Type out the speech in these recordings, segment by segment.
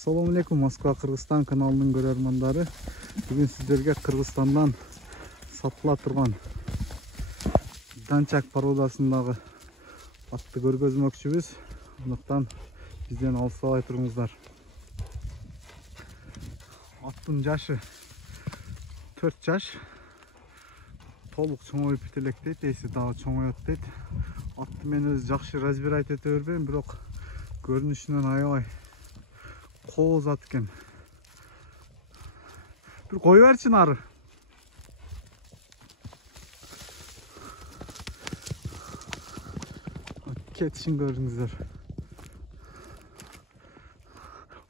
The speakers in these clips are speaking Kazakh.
Assalamu alaikum, Moskva Kırgızstan kanalının görermandары. Bugün sizlerge Kırgızстандан satıla turgan Данчак породасындагы атты көргөзмөкчүбүз. Андыктан бизден алыстабай туруңуздар. Аттын жашы 4 жаш. Толук чоңоюп бите элек дейт, эси дагы чоңоет дейт. Атты мен өзү жакшы разбирать эте бербейм, бирок көрүнүшүнөн аябай кооз ат экен. Бир кой берчи нары. Кетишин көрүңүздөр.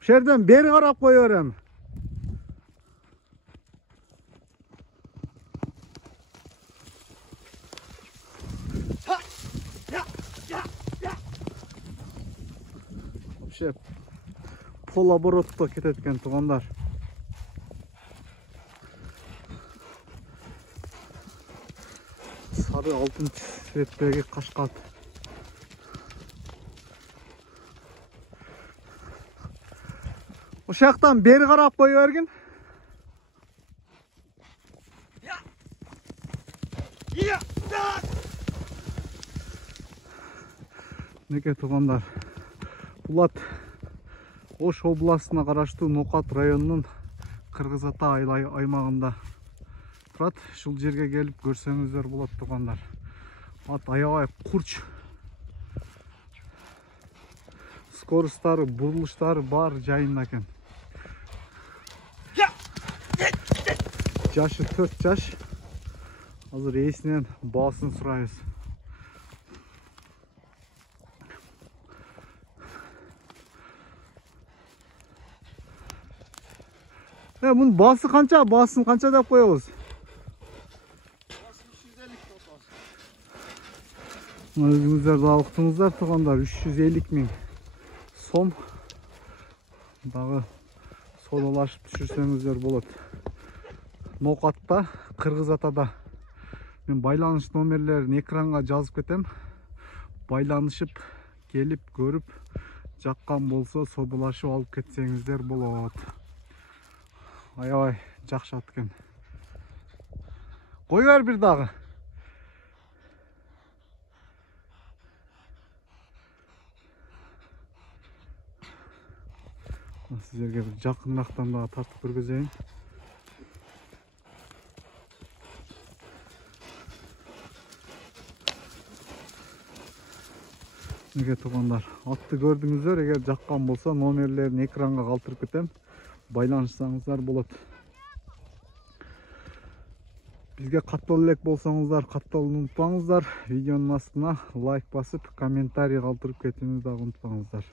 Ошол жерден бери карап кое берем. Вообще пол оборотто кетет экен туугандар. Сары алтын цветтеги кашкат. Ошол жактан бери карап кое бергин. Неке туугандар, бул ат Ош областына караштуу Нокат районунун Кыргыз Ата аймагында турат. Ушул жерге келип көрсөңүздөр болот туугандар. Ат аябай курч. Скоросттары, бурулуштары бар жайында экен. Жашы 4 жаш. Азыр ээсинен баасын сурайбыз. Bunun bası kança? Basın kança da koyuyoruz? Bası 350 total. Özünüzler daha okutunuzlar tuğanlar 350 bin som. Dağı sodalaşıp düşürseniizler bulut. Nokat'ta, Kırgız Ata'da. Ben baylanış nomerlerini ekranga жазып кетем. Baylanışıp gelip görüp жаққан болса sodalaşıp alıp ketsеңіздер bulut. Аябай жакшы ат экен. Кой бер бир дагы. Сиздерге бир жакынырактан дагы тартып көргөзөйүн. Неге туугандар, атты көрдүңүздөр, эгер жаккан болсо номерлерин экранга калтырып кетем. Байланышсаңыздар болот. Бизге каттала элек болсоңуздар, катталууну унутпаңыздар. Видеонун астына лайк басып, комментарий калтырып кетүүнү дагы унутпаңыздар.